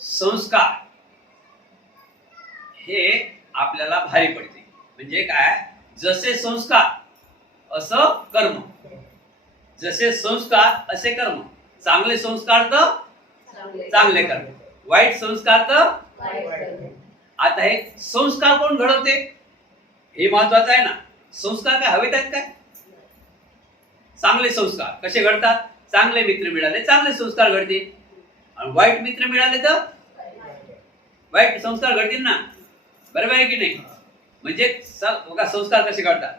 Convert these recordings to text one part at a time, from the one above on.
संस्कार हे आपल्याला भारी पडते. म्हणजे काय, जसे संस्कार असं कर्म, जसे संस्कार असे कर्म. चांगले संस्कार तर चांगले कर्म, वाईट संस्कार तर. आता हे संस्कार कोण घडवते हे महत्वाचं आहे ना. संस्कार काय हवेत आहेत काय? चांगले संस्कार कसे घडतात? चांगले मित्र मिळाले चांगले संस्कार घडतील, आणि वाईट मित्र मिळाले तर वाईट संस्कार घडतील ना. बरोबर आहे की नाही? म्हणजे बघा संस्कार कसे घडतात.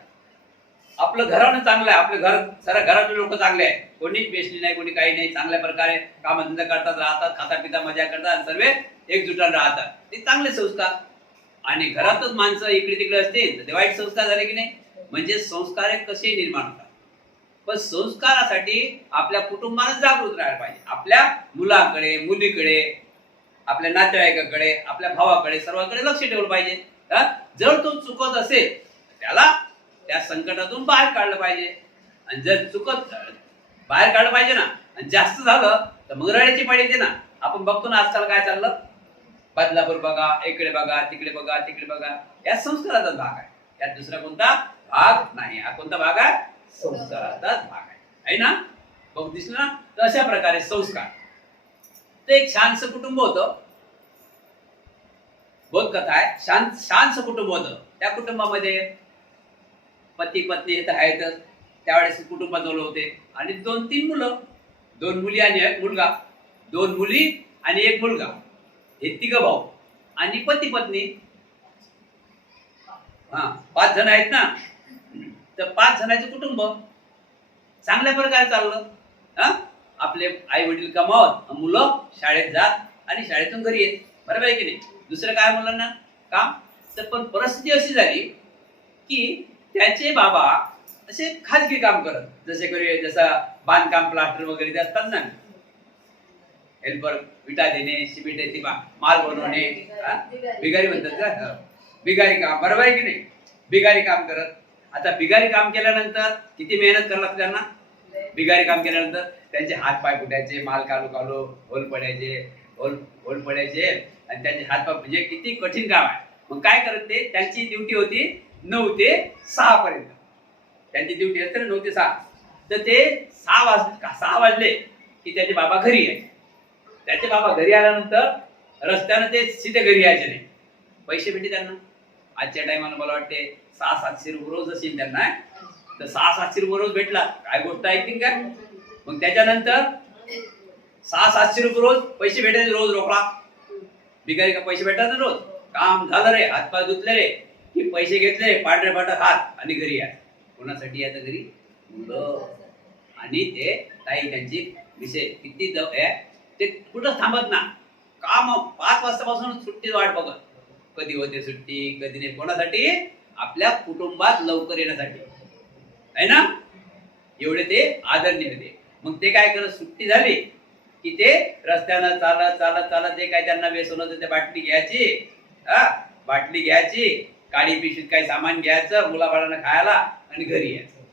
आपलं घरानं चांगलं आहे, आपलं घर सारा घरातले लोक चांगले आहे, कोणीच बेसली नाही, कोणी काही नाही, चांगल्या प्रकारे कामधंदा करतात, राहतात, खाता पिता मजा करतात आणि सर्व एकजुटाने राहतात, ते चांगले संस्कार. आणि घरातच माणसं इकडे तिकडे असतील तर ते वाईट संस्कार झाले की नाही. म्हणजे संस्कार कसे निर्माण होतात. पण संस्कारासाठी आपल्या कुटुंबाला जागृत राहायला पाहिजे. आपल्या मुलाकडे, मुलीकडे, आपल्या नातेवाईकाकडे, आपल्या भावाकडे, सर्वांकडे लक्ष ठेवलं पाहिजे. जर तो चुकत असेल त्याला त्या संकटातून बाहेर काढलं पाहिजे. आणि जर चुकत बाहेर काढलं पाहिजे ना, आणि जास्त झालं तर मग रडायची पाळी येते ना. आपण बघतो ना आजकाल काय चाललं, बदलापूर बघा, इकडे बघा, तिकडे बघा, तिकडे बघा. या संस्काराचाच भाग आहे, यात दुसरा कोणता भाग नाही. हा कोणता भाग आहे? संस्काराचाच भाग आहे ना. बघ दिसलं ना. तर अशा प्रकारे संस्कार. तर एक छानसं कुटुंब होतं, बोधकथा आहे. शांत कुटुंब होतं. त्या कुटुंबामध्ये पती पत्नी हे तर आहेतच, त्यावेळेस कुटुंब जवळ होते. आणि 2-3 मुलं, 2 मुली आणि 1 मुलगा, 2 मुली आणि 1 मुलगा, हे 3 भाऊ आणि पती पत्नी. 5 जण आहेत ना. तर 5 जणांचे कुटुंब चांगल्या प्रकारे चाललं. आपले आई वडील कमावत, मुलं शाळेत जात आणि शाळेतून घरी येत. बरोबर आहे की नाही? दुसरं काय मुलांना काम. तर पण परिस्थिती अशी झाली की त्याचे बाबा असे खाजगी काम करत, जसं बांधकाम, प्लास्टर वगैरे ते असतात ना, हेल्पर, विटा देणे, सिमेंट येते, माल बनवणे, बिगारी म्हणतात का, बिगारी काम. बरोबर आहे की नाही? बिगारी काम करत. आता बिगारी काम केल्यानंतर किती मेहनत करावं लागते त्यांना. बिगारी काम केल्यानंतर त्यांचे हात पाय फुटायचे, माल कालू कालू होल पडायचे आणि त्यांचे हात पाय, म्हणजे किती कठीण काम आहे. मग काय करत ते, त्यांची ड्युटी होती 9 ते 6 पर्यंत. त्यांची ड्युटी असते ना 9 ते 6. तर ते 6 वाजले की त्याचे बाबा घरी यायचे. त्याचे बाबा घरी आल्यानंतर रस्त्यानं ते सीधे घरी यायचे नाही. पैसे भेटे त्यांना. आजच्या टायमाला मला वाटते 600-700 रुपये रोज असेल त्यांना. तर 600-700 रुपये रोज भेटला, काय गोष्ट ऐकतील काय. मग त्याच्यानंतर 600-700 रुपये रोज पैसे भेटायचे, रोज रोकडा. बिगारी का पैसे भेटायचे रोज. काम झालं रे, हातपाय धुतले रे की पैसे घेतले, पांढरे पांढरे हात आणि घरी या. कोणासाठी यायचं घरी? मुलं. आणि ते काही त्यांची विषय किती ते कुठं थांबत ना. काम 5 वाजतापासून सुट्टी वाट बघत. कधी होते सुट्टी, कधी नाही. कोणासाठी? आपल्या कुटुंबात लवकर येण्यासाठी आहे ना. एवढे ते आदरणीय होते. मग ते काय करत, सुट्टी झाली की ते रस्त्यानं चालत चालत चालत जे काय त्यांना व्यसन होतं ते बाटली घ्यायची, काळी पिशवीत काही सामान घ्यायचं, मुलाबाळांना खायला आणि घरी यायचं,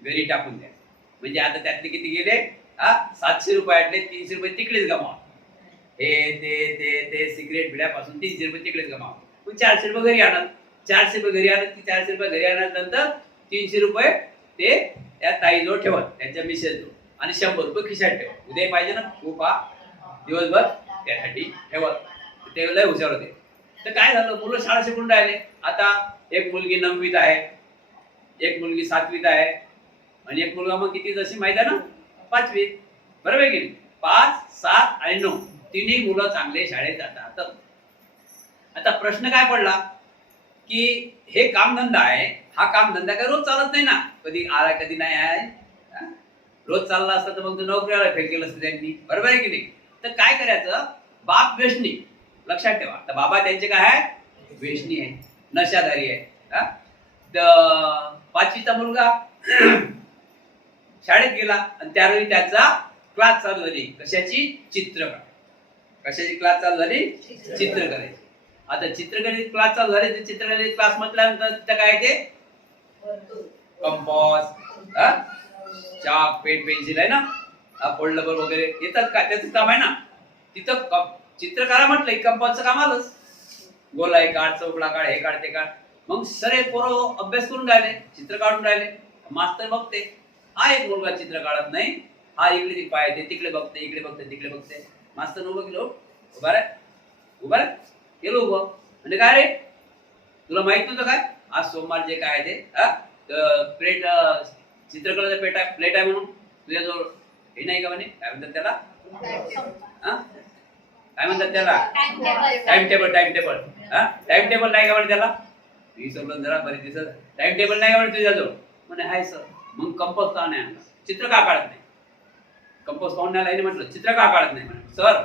घरी टाकून द्यायचं. म्हणजे आता त्यातले किती गेले? 700 रुपये आटले, 300 रुपये तिकडेच गमाव. हे ते सिगरेट भिड्यापासून 300 रुपये तिकडेच गमाव. मग 400 रुपये घरी आणत. 400 रुपये घरी आणत की 400 रुपये घरी आणल्यानंतर 300 रुपये ते त्या ताईजवळ ठेवत, त्यांच्या मिसेसजवळ, आणि 100 रुपये खिशात ठेवत. उद्या पाहिजे ना खूप दिवसभर, त्यासाठी ठेवत. ते लय हुशार होते. तर काय झालं, मुलं शाळा शिकून राहिले. आता एक मुलगी 9वीत आहे, एक मुलगी 7वीत आहे, आणि एक मुलगा मग किती जशी माहिती आहे ना 5वीत. बरोबर आहे की नाही? 5, 7 आणि 9 तिन्ही मुलं चांगले शाळेत जातात. आता प्रश्न काय पडला की हे कामधंदा आहे, हा कामधंदा काय रोज चालत नाही ना. कधी आला कधी नाही आहे. रोज चालला असता तर मग नोकरीला फेल केलं असतं त्यांनी. बरोबर आहे की नाही? तर काय करायचं, बाप व्यसनी. लक्षात ठेवा. तर बाबा त्यांचे काय आहे? व्यसनी आहे, नशाधारी आहे. 5वीचा मुलगा शाळेत गेला आणि त्यावेळी त्याचा क्लास चालू झाली. कशाची? चित्रकला. कशाची क्लास चालू झाली? चित्रकलेची. आता चित्रकलेची क्लास चालू झाली. तर चित्रकलेची क्लास म्हटल्यानंतर तिथं काय ते कंपॉस, चाक, पेन, पेन्सिल आहे ना, फोल्डर वगैरे येतात का, त्याचं काम आहे ना. तिथं चित्रकारा म्हटलं की कंपासचं काम आलंच. गोलाई काढ, चौकडा काढ, हे काढ, ते काढ. मग सरे पोरं अभ्यास करून राहिले, चित्र काढून राहिले. मास्तर बघते, हा एक मुलगा चित्र काढत नाही, हा इकडे पाहते, तिकडे बघते, इकडे बघते, तिकडे बघते. मास्तर उभं केलं, उभा रे, उभा रे, केलं उभं. म्हणजे काय रे, तुला माहित नव्हतं काय आज सोमवार जे काय ते प्लेट चित्रकलेचा प्लेट आहे म्हणून तुझ्याजवळ हे नाही का म्हणे, काय म्हणतात त्याला, काय म्हणतात त्याला, टाइम टेबल. टाइम टेबल नाही का म्हणे त्याला, विसरलं जरा बरेच दिवस. टाइम टेबल नाही का म्हणे तुझ्याजवळ, म्हणे हाय सर. मग कंपोज का नाही आणला, चित्र का काढत नाही, कंपोज पाहून नाही म्हटलं, चित्र का काढत नाही म्हणे सर,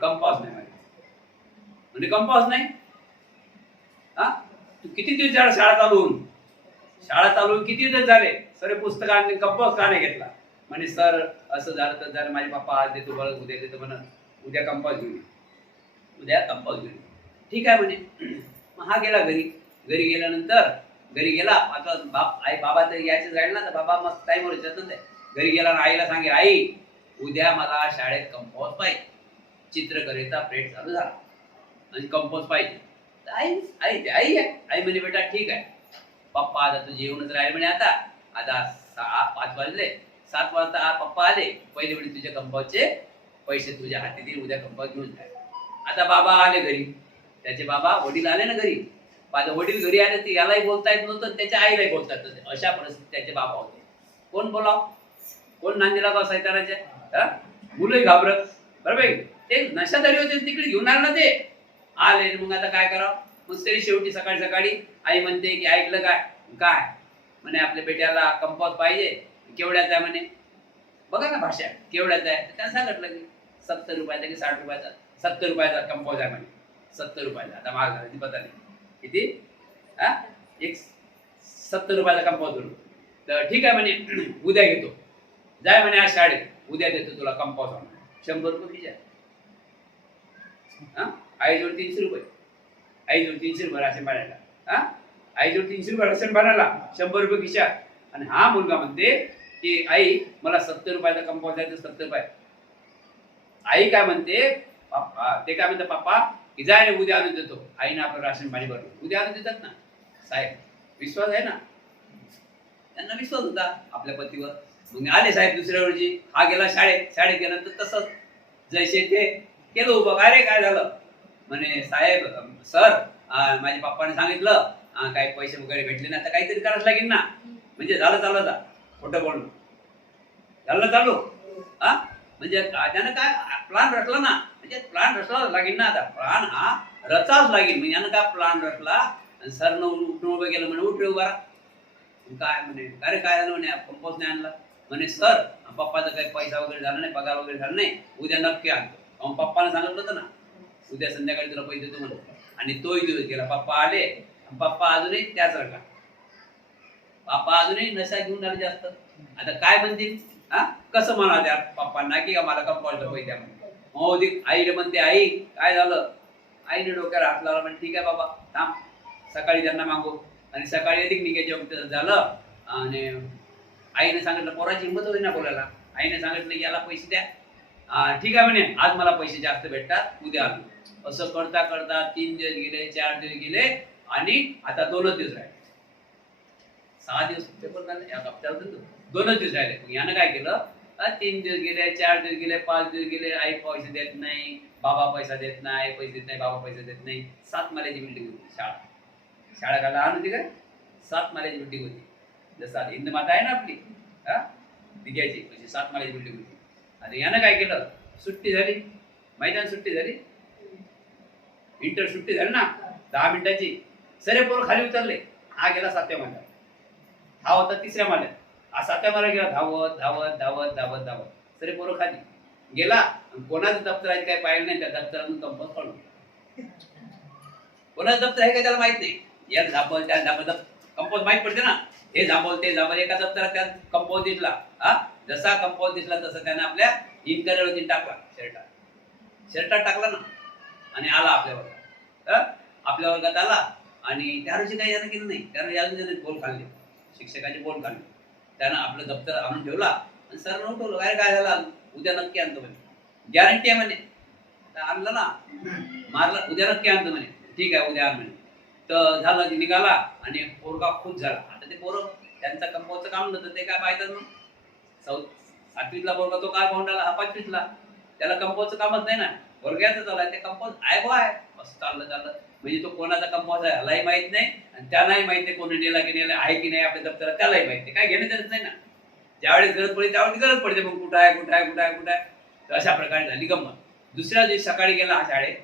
कंपास नाही म्हणजे कंपास नाही. हा, तू किती दिवस झाला शाळा चालू होऊन किती दिवस झाले, सर पुस्तकाने कंपास का नाही घेतला. म्हणे सर असं झालं तर झालं, माझे पप्पा आज देतो बरं, उद्या देतो म्हणा, उद्या कंपास घेऊन ये, उद्या कंपास घेऊन ये. ठीक आहे म्हणे. मग हा गेला घरी. घरी गेल्यानंतर घरी गेला, आता बाबा तर यायचं जाईल ना, तर बाबा मग टाईमवर येतात ना. घरी गेला आणि आईला सांगे, आई उद्या मला शाळेत कंपास पाहिजे, चित्रकलेचा प्रेड चालू झाला आणि कंपास पाहिजे. आई आई आई आई म्हणे बेटा ठीक आहे. पप्पा आता तू जेवणच राहील म्हणे. आता 5 वाजले, 7 वाजता पप्पा आले, पहिले वेळी तुझ्या कंपासचे पैसे तुझ्या हाती देईल, उद्या कंपास घेऊन जाय. आता बाबा आले घरी, त्याचे बाबा वडील आले ना घरी. माझे वडील घरी आले, ते यालाही बोलता येत नव्हतं, त्याच्या आईलाही बोलता येत नव्हतं. अशा परिस्थितीत त्याचे बाबा होते. कोण बोलाव, कोण नांदीला का सैतानाच्या, मुलंही घाबरत. बरोबर, ते नशाधारी होते, तिकडे घेऊन आले ना ते आले. मग आता काय करावं, मग तरी शेवटी सकाळी सकाळी आई म्हणते की ऐकलं काय, काय म्हणे आपल्या बेट्याला कंपास पाहिजे, केवढ्याचा आहे म्हणे. बघा ना भाषा, केवढ्याचा आहे. त्यांना सांगितलं की 70 रुपयाचा की 60 रुपयाचा, 70 रुपयाचा कंपास आहे म्हणे. 70 रुपयाचा, आता महाग झाला ती पता नाही किती, एक 70 रुपयाचा कंपास धरू. तर ठीक आहे म्हणे, उद्या घेतो, जाय म्हणे आज शाळेत, उद्या देतो तुला कंपास. 100 रुपये खिशा, आईजवळ 300 रुपये, आईजवळ 300 रुपये राशन भरायला, आईजवळ 300 रुपये राशन भरायला, 100 रुपये खिशा. आणि हा मुलगा म्हणते की आई मला 70 रुपयाचा कंपास द्यायचं, 70 रुपये. आई काय म्हणते, ते काय म्हणते पप्पा की जाय उद्या आणून देतो. आईने आपलं राशन पाणी भरलं, उद्या आणून देतात ना. साहेब विश्वास आहे ना, त्यांना विश्वास होता आपल्या पतीवर. मग आले साहेब दुसऱ्या वेळी. हा गेला शाळेत. शाळेत गेल्यानंतर तसंच जैसे ते केलं उभं. काय रे काय झालं म्हणे, साहेब सर माझ्या पप्पाने सांगितलं काही पैसे वगैरे भेटले ना, तर काहीतरी करावंच लागेल ना. म्हणजे झालं चालू आता खोटं बोलणं झालं चालू. म्हणजे त्यानं काय प्लान रचला ना, म्हणजे प्लान रचला लागेल ना. आता प्लान हा रचाच लागेल. म्हणजे यानं काय प्लान रचला. सरनं उठून उभं गेलं म्हणे, उठ उभा. काय म्हणे, अरे काय झालं म्हणे, कंपास नाही आणला म्हणे. सर पप्पाचं काही पैसा वगैरे झाला नाही, पगार वगैरे झाला नाही, उद्या नक्की आणतो. मग पप्पाने सांगितलं होतं ना उद्या संध्याकाळी तुला पैसे देतो म्हणून. आणि तोही दिवस गेला. पप्पा आले, पप्पा अजूनही त्याच रडला. पप्पा अजूनही नशा घेऊन आले जास्त. आता काय म्हणतील, कसं म्हणा त्या पप्पांना की मला कंपासला पैसे द्या म्हणते. मग आईला म्हणते, आई काय झालं. आईने डोक्यावर हात लावला, म्हणजे ठीक आहे बाबा थांब, सकाळी त्यांना मागू. आणि सकाळी अधिक निघायच्या झालं. आणि आईने सांगितलं, पोराची हिंमत होती ना बोलायला. आईने सांगितलं की याला पैसे द्या. ठीक आहे म्हणे, आज मला पैसे जास्त भेटतात, उद्या आलो. असं करता करता 3 दिवस गेले, 4 दिवस गेले, आणि आता 2च दिवस राहिले. 6 दिवस पेपर झाले, या हप्त्यावर 2च दिवस राहिले. मग यानं काय केलं, 3 दिवस गेले, 4 दिवस गेले, 5 दिवस गेले. आई पैसे देत नाही, बाबा पैसा देत नाही, पैसे देत नाही, बाबा पैसे देत नाही. 7 माल्याची बिल्डिंग होती शाळा. शाळा काय लहान होती काय, 7 माल्याची बिल्डिंग होती. जसं हिंद माता आहे ना आपली, दिघ्याची, म्हणजे 7 माल्याची बिल्डिंग होती. आता यानं काय केलं, सुट्टी झाली, मैदान सुट्टी झाली, इंटर सुट्टी झाली ना 10 मिनिटाची. सरे पोरं खाली उतरले. हा गेला 7व्या माल्यात, हा होता 3ऱ्या माल्यात. हा 7व्या माल्यात गेला, धावत धावत धावत धावत धावत. सरे पोरं खाली गेला. कोणाचं दप्तर आहे काय पाहिलं नाही, त्या दप्तरातून कंपास काढून. कोणाचं दप्तर आहे काय त्याला माहित नाही. या झापल त्या झापल, कंपास माहित पडते ना, हे झापल ते झापल. एका दप्तरात त्या कंपास दिसला. जसा कंपास दिसला तसं त्याने आपल्या इनकलरवरती टाकला, शर्टात टाकला ना, आणि आला आपल्या वर्गात. आपल्या वर्गात आला. आणि त्या रोजी काही यानं केलं नाही. त्यानं अजून त्याने बोल खाल्ले, शिक्षकाचे बोल खाल्ले. त्यानं आपलं दप्तर आणून ठेवला आणि सरनं उठवलं, काय झालं, उद्या नक्की आणतो म्हणे, गॅरंटी आहे म्हणे. आता आणलं ना, मारला, उद्या नक्की आणतो म्हणे. ठीक आहे उद्या आण म्हणे. तर झालं, निघाला आणि पोरगा खुश झाला. आता ते पोरं त्यांचं कंपाऊंडचं काम नव्हतं, ते काय पाहतात मग. 7वीतला पोरगा तो काय पाहुंडाला, हा 5वीतला, त्याला कंपाऊंडचं कामच नाही ना, वर्गाचं चालू ते कंपाऊंड आहे बा आहे. असं चाललं म्हणजे तो कोणाचा कंपाऊंड आहे ह्यालाही माहित नाही आणि त्यालाही माहित नाही कोणी नेला की नेला आहे की नाही आपल्या दप्तरात, त्यालाही माहित नाही, काय घेणं देत नाही ना. ज्यावेळेस गरज पडते त्यावेळेस गरज पडते, मग कुठं आहे कुठं आहे कुठं आहे कुठं आहे. तर अशा प्रकारे झाली गंमत. दुसऱ्या दिवशी सकाळी गेला हा शाळेत,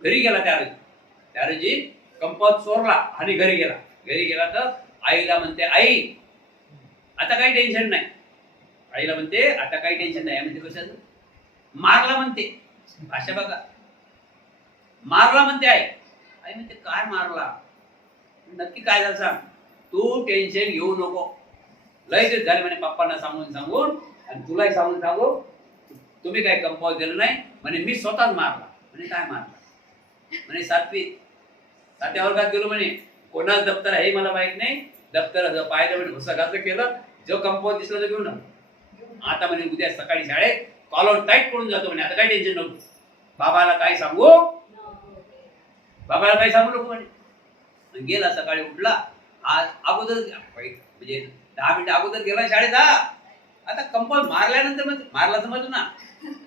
घरी गेला त्या रोजी कंपाऊंड चोरला आणि घरी गेला तर आईला म्हणते, आई आता काही टेन्शन नाही. आईला म्हणते आता काही टेन्शन नाही. म्हणते कशाचं? मारला म्हणते. भाषा बघा, मारला म्हणते आई. आई म्हणते काय मारला, नक्की काय झालं सांग. तू टेन्शन घेऊ नको, लय दिवस झाले म्हणे पप्पांना सांगून आणि तुलाही सांगू तुम्ही काही कंपाऊंड दिलं नाही म्हणे, मी स्वतःच मारला. म्हणे काय मारला? म्हणे 7व्या वर्गात गेलो म्हणे, कोणाच दप्तर आहे मला माहित नाही, दप्तर पाहिलं म्हणे घुसाघास केलं, जो कंपाऊंड दिसला तो घेऊन आता म्हणे उद्या सकाळी शाळेत कॉलर टाईट करून जातो म्हणे, आता काही टेन्शन नको, बाबाला काय सांगू नको म्हणे. गेला सकाळी उठला, आज अगोदर म्हणजे 10 मिनिटं अगोदर गेला शाळेत. आता कंपाऊंड मारला समजलं ना,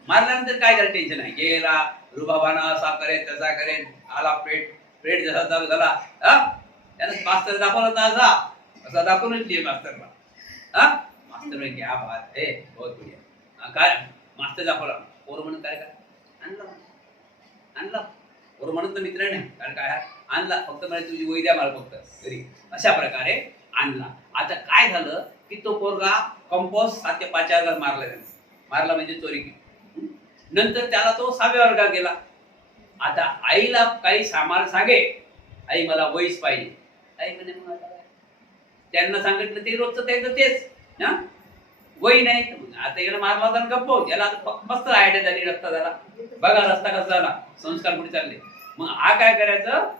मारल्यानंतर काय झालं टेन्शन आहे. गेला रुबाबाना असा करेन तसा करेन, आला पेट जसा चालू झाला. त्यानं मास्तर दाखवला ना, असा दाखवूनच दिले मास्तरला. मास्तर म्हणजे क्या बात है, बहुत बढ़िया. काय मास्तर दाखवला, पोरं म्हणून काय आणला पोरं म्हणत ना मित्र नाही, कारण काय आणला फक्त म्हणजे तुझी वही द्या मला फक्त घरी, अशा प्रकारे आणला. आता काय झालं की तो पोरगा कंपोस्ट 7 ते 5 वर्गात मारला म्हणजे चोरी केली. नंतर त्याला तो 6व्या वर्गात गेला. आता आईला काही सामान सांगे, आई मला वहीच पाहिजे. आई म्हणे मग आता त्यांना सांगितलं ते रोजचं तेच ना, वही नाही. आता याला मारला होता गप्प, याला मस्त आयडिया झाली, रस्ता झाला बघा, रस्ता कसा झाला, संस्कार कुठे चालले. मग हा काय करायचं,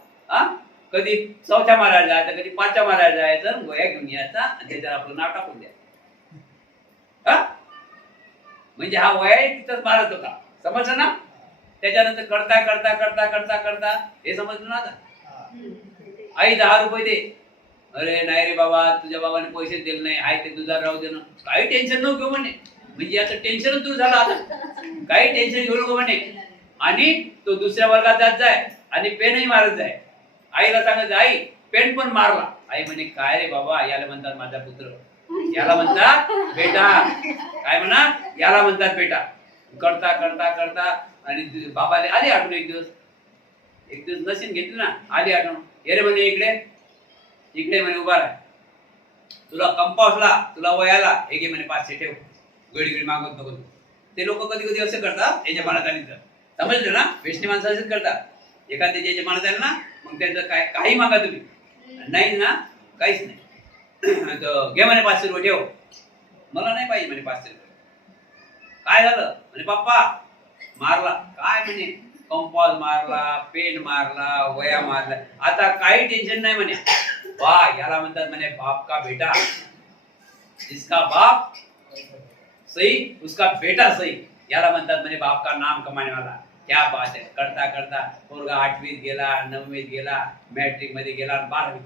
कधी 4थ्या मारायला जायचं, कधी 5व्या मारायला जायचं, वया घेऊन यायचा आणि त्याच्यावर आपलं नाव टाकून द्यायचं. म्हणजे हा वया तिथंच मारत होता, समजलं ना. त्याच्यानंतर करता हे समजलं ना. आता आई 10 रुपये दे, अरे नाही रे बाबा, तुझ्या बाबाने पैसे दिले नाही, आहे ते तुझा राहू दे ना, काही टेन्शन नको घेऊ म्हणे. म्हणजे आता टेन्शनच दूर झालं, आता काही टेन्शन घेऊ नको म्हणे. आणि तो दुसऱ्या वर्गात जात जाय आणि पेनही मारत जाय. आईला सांगत आई पेन पण मारला. आई म्हणे काय रे बाबा, याला म्हणतात माझा पुत्र, याला म्हणतात बेटा, काय म्हणा याला म्हणतात बेटा. करता आणि बाबाले आली आठवण. एक दिवस नशीन घेतली ना, आली आठवण. ये रे म्हणे इकडे म्हणे उभा राह, तुला कंपासला तुला वयाला हे घे म्हणे 500 ठेव, गडी मागत नको. ते लोक कधी असं करतात, याच्या मनात आली तर समजलं ना, वेष्णी माणसं असंच करतात. एखाद्या ज्याच्या मनात आलं ना, मग त्यांचं काही मागा तुम्ही, नाही ना काहीच नाही. घे म्हणे 500 रुपये ठेव, मला नाही पाहिजे म्हणे 500 रुपये. काय झालं म्हणे पप्पा मारला. काय म्हणे कंपास मारला, पेन मारला, वया मारला, आता काही टेन्शन नाही म्हणे. वाह, याला म्हणतात म्हणे बाप का बेटा, जिसका बाप सही उसका बेटा सही, याला म्हणतात म्हणे बाप का नाम कमाने वाला. क्या बात है. करता पोरगा 8वीत गेला, 9वीत गेला, मॅट्रिक मध्ये गेला, 12वीत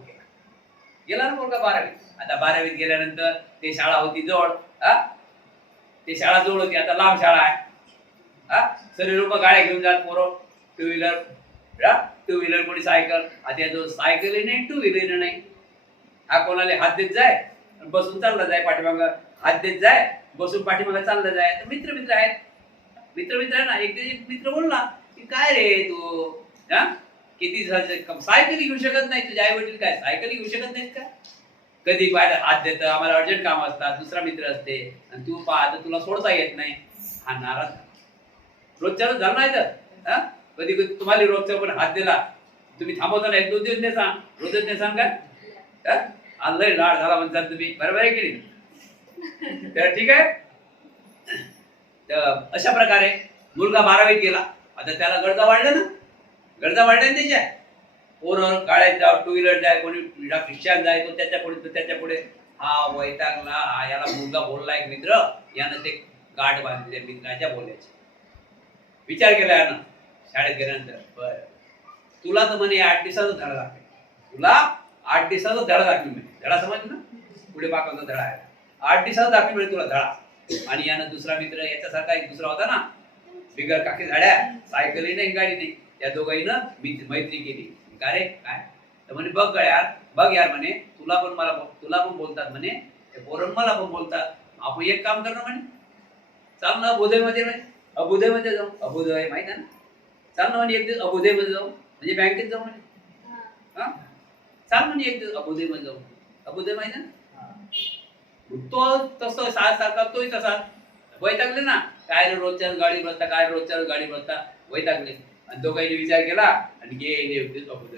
गेला ना पोरगा 12वीत. आता 12वीत गेल्यानंतर ते शाळा होती जवळ, ते शाळा जवळ होती, आता लांब शाळा आहे. सर्व लोक गाड्या घेऊन जात, पोरं टू व्हीलर कोणी सायकल. आता जो सायकल नाही, टू व्हीलर नाही, हा कोणाला हात देत जाय बसून चालला जाय, पाठीमागं हात देत जाय बसून पाठीमागं चालला जाय. तर मित्र आहेत, मित्र ना. एक दिवशी मित्र बोलला की काय रे तू किती सायकल घेऊ शकत नाही, तुझे आई वडील काय सायकल घेऊ शकत नाहीत का? कधी बाहेर हात देतं, आम्हाला अर्जंट काम असतात, दुसरा मित्र असते आणि तू पाहत तुला सोडता येत नाही. हा नाराज रोजच्या झालं नाही तर कधी तुम्हाला रोजच्या पण हात दिला, तुम्ही थांबवता नाही, 2 दिवस नाही सांग, रोजच नाही सांग काय लय लाड झाला म्हणतात तुम्ही, बरोबर आहे की नाही? तर ठीक आहे. तर अशा प्रकारे मुलगा 12वीत गेला. आता त्याला गरजा वाढल्या ना त्याच्या. पोरं गाड्यात जाव, टू व्हीलर जाय, कोणी रिक्षात जाय, तो त्याच्या पुढे हा वैतागला. हा याला मुलगा बोलला एक मित्र, यानं ते गाठ बांधली मित्राच्या बोलायची. विचार केला यानं शाळेत गेल्यानंतर. बर, तुला तर म्हणे 8 दिवसाचा धडा दाखवेल, तुला 8 दिवसाचा धडा दाखवेल म्हणे. धडा समजला ना, पुढे पाकाचा धडा आहे. 8 दिवसाचा दाखवेल म्हणे तुला धडा. आणि यानं दुसरा मित्र याच्यासारखा एक दुसरा होता ना, बिगर काकी झाड्या, सायकलही नाही गाडी नाही, त्या दोघांना मैत्री केली. का रे काय तर म्हणे बघ यार, बघ यार म्हणे, तुला पण बोलतात म्हणे, ते पोरण मला पण बोलतात. आपण एक काम कर ना म्हणे, चाल ना अबोधयमध्ये अबोधयमध्ये जाऊ. अबोधय माहित आहे ना, चाल ना म्हणे एक दिवस अबोधयमध्ये जाऊ, म्हणजे बँकेत जाऊ म्हणे. हा, चाल म्हणे एक दिवस अबोधयमध्ये जाऊ. अबोधय माहित आहे ना, तो तसं सारखा तोही तसा वैतागले ना, काय रे रोजच्या गाडी बसता, काय रोजच्या गाडी बसता, वैतागले. आणि तो काही विचार केला आणि गेले अबोधय.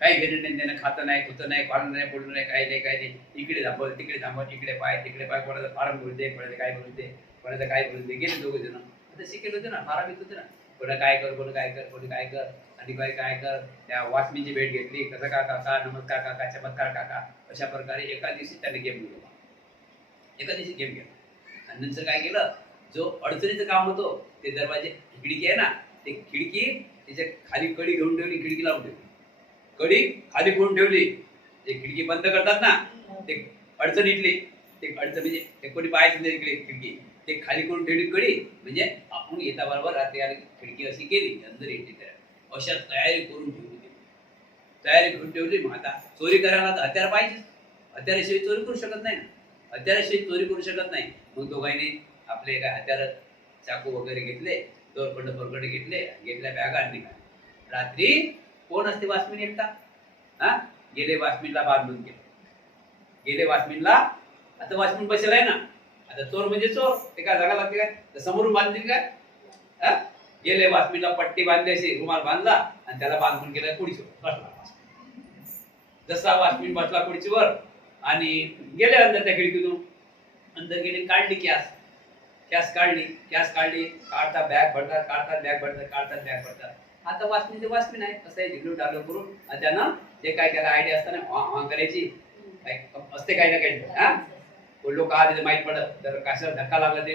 काही घेणं नाही, त्यानं खातं नाही, खुतं नाही, पाळणं नाही, पडलं नाही, काही नाही. इकडे थांबव, तिकडे थांबव, तिकडे पाय, कोणाचा फार्म बोलते, कोणाचं काय बोलते, कोणाचं काय बोलते. गेले दोघे जण. आता शिकेल होते ना, फाराम येत होते ना, कोणा काय कर, कोणी काय कर. आणि काय कर, त्या वाचमीची भेट घेतली. कसं काका, नमस्कार काका, चमत्कार काका, अशा प्रकारे एका दिवशी त्याने गेम घेतला. आणि नंतर काय केलं, जो अडचणीचं काम होतो ते दरवाजे, खिडकी आहे ना, ते खिडकी त्याच्या खाली कडी घेऊन ठेवली, खिडकी लावून ठेवली. कडी खाली करून ठेवली. जे खिडकी बंद करतात ना, ते अडचणीतली, ते अडचण म्हणजे ते कोणी पाहायचं नाही इकडे खिडकी, ते खाली करून ठेवली कडी. म्हणजे आपण येता बरोबर रात्री आली खिडकी अशी केली, अंदर येते करा, अशा तयारी करून ठेवली. मग आता चोरी करायला तर हत्यार पाहिजे, हत्याराशिवाय चोरी करू शकत नाही ना, मग दोघांनी आपले काय हत्यार, चाकू वगैरे घेतले, दोरखंड परखंड घेतल्या बॅगा आणि निघाले. रात्री कोण असते वाचमीन एकटा, हा, गेले वाचमीनला बांधून गेले वाचमीनला. आता वाचमीन बसेल आहे ना, आता चोर म्हणजे चोर, ते काय जागा लागते काय, तर समोरून बांधतील काय. गेले वाचमीनला पट्टी बांधली, अशी रुमाल बांधला आणि त्याला बांधून गेला खुर्चीवर बसला. जसा वाचमीन बसला खुर्चीवर आणि गेले अंदर त्या खिडकीतून, अंदर गेले, काढली कॅस काढली, काढता बॅग भरतात. आता वाचमीन आहे, कसं आहे, ढिलू डालो करून त्यांना जे काय त्याला आयडिया असतं ना, करायची असते काही ना काही. लोक आले माहीत पडत, तर कशाला धक्का लागला ते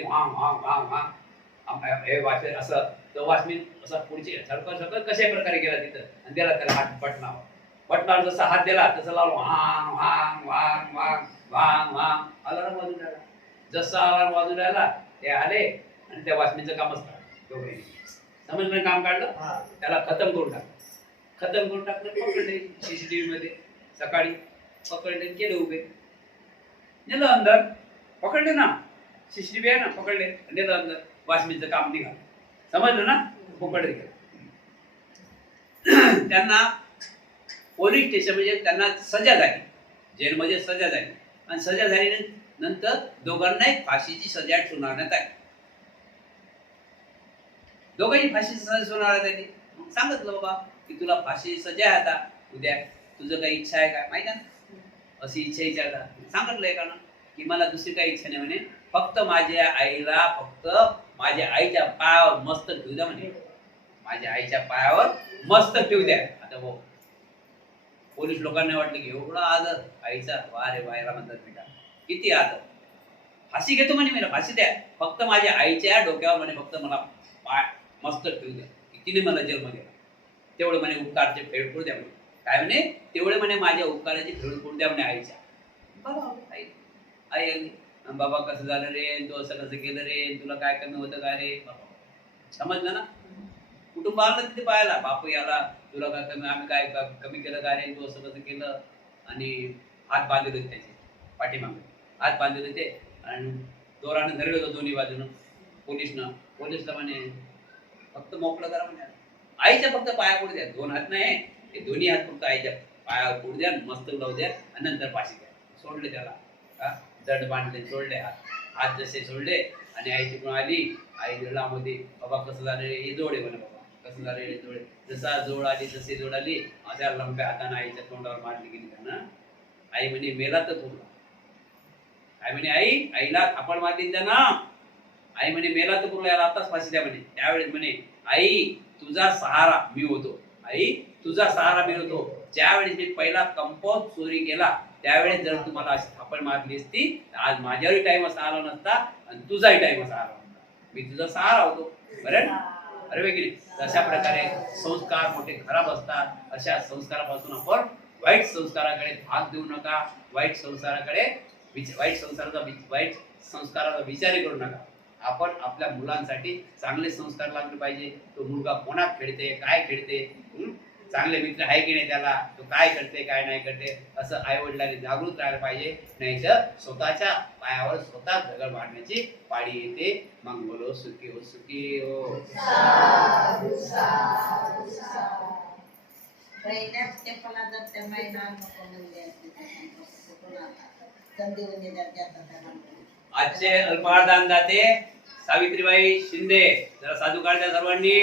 हे वाचेल असं. तो वाचमीन असं पुढची सरकत कशा प्रकारे गेला तिथं, आणि दिला त्याला हात बटनावर जसा हात दिला तसं लावून अलार्म वाजून राहिला. जसा अलार्म वाजून राहिला ते आले आणि त्या वाचमीचं कामच काढलं. समजलं काम काढलं, त्याला खतम करून टाकलं. पकडले सीसीटीव्ही मध्ये, सकाळी पकडले, केले उभे, नेलं अंदर. पकडले ना, सीसीटीव्ही आहे ना, पकडले, नेलं अंदर. वाचमीचं काम निघालं. समजलं ना, पकडले गेलं. त्यांना पोलीस स्टेशन म्हणजे त्यांना सजा झाली, जेलमध्ये सजा झाली. आणि सजा झाल्यानंतर दोघांनाही फाशीची सजा सुनावण्यात आली. दोघांनी फाशीची सजा सुनावण्यात आली. मग सांगितलं बाबा की तुला फाशीची सजा आहे, आता उद्या तुझं काही इच्छा आहे का, माहिती ना, अशी इच्छा विचारता. सांगितलंय का ना की मला दुसरी काही इच्छा नाही म्हणे, फक्त माझ्या आईच्या पायावर मस्त ठेवू द्या म्हणे, माझ्या आईच्या पायावर मस्त ठेवू द्या. आता हो, पोलीस लोकांना वाटलं की एवढा आदर आईचा, वारे वायला म्हणतात बेटा, किती आदर. फाशी घेतो म्हणे, मला फाशी द्या, फक्त माझ्या आईच्या डोक्यावर म्हणे, फक्त मला पाय मस्त ठेवू द्या. तिने मला जन्म दिला, तेवढं म्हणे उपकारचे फेड करू द्या म्हणे. काय म्हणे, तेवढे म्हणे माझ्या उपकाराची फेड करू द्या म्हणे आईच्या. बरोबर, आई आली, बाबा कसं झालं रे, तू असं कसं केलं रे, तुला काय कमी होतं काय रे. समजलं ना, कुटुंब आलं तिथे पाहायला, बापू याला, तुला काय कमी, आम्ही काय कमी केलं काय रे, तू असं कसं केलं. आणि हात बांधले होते त्याचे पाठीमागे, हात बांधले होते आणि दोरानं धरलं होतं दोन्ही बाजूनं. पोलिसला म्हणे फक्त मोकळं करा म्हणे, आईच्या फक्त पाया पडू द्या, 2 हात नाही, ते दोन्ही हात फक्त आईच्या पायावर पडू द्या, मस्त लावू द्या आणि नंतर फाशी द्या. सोडले त्याला, दंड बांधले, सोडले हात जसे सोडले. आणि आई तिकडून आली, आई मध्ये, बाबा कसं झालं हे जोडे म्हणे, बाबा कसं झालं हे जोडे. जसा जोड आली तसे जोड आली, माझ्या लंब्या हाताने आईच्या तोंडावर मारली गेली त्यानं. आई म्हणे मेला तर पूर्ण. आई म्हणे आईला थापड मारली त्यानं. आई म्हणे मेला तर पूर्ण, याला आताच फाशी द्या म्हणे. त्यावेळेस म्हणे आई तुझा सहारा मी होतो, ज्यावेळेस मी पहिला कंपाऊंड चोरी केला त्यावेळेस जर तुम्हाला अशी थापड मारली असती, आज माझ्यावरही टाइम असा आला नसता आणि तुझाही टाइम असा आला नसता. मी तुझा सहारा होतो. बरं अरे वेगळी. अशा प्रकारे संस्कार मोठे खराब असतात. अशा संस्कारापासून आपण वाईट संस्काराकडे भाग देऊ नका. वाईट संस्काराचा विचारही करू नका. आपण आपल्या मुलांसाठी चांगले संस्कार लागले पाहिजे. तो मुलगा कोणात खेळते, काय खेळते, चांगले मित्र आहे की नाही त्याला, तो काय करते काय नाही करते, असं आई वडिलांनी जागृत राहायला पाहिजे. नाहीतर स्वतःच्या पायावर स्वतः दगड मारण्याची पाळी येते. मग बोलो सुखी हो, सुखी हो. आजचे अल्पहार दानदाते सावित्रीबाई शिंदे. जरा साधू काढ द्या सर्वांनी.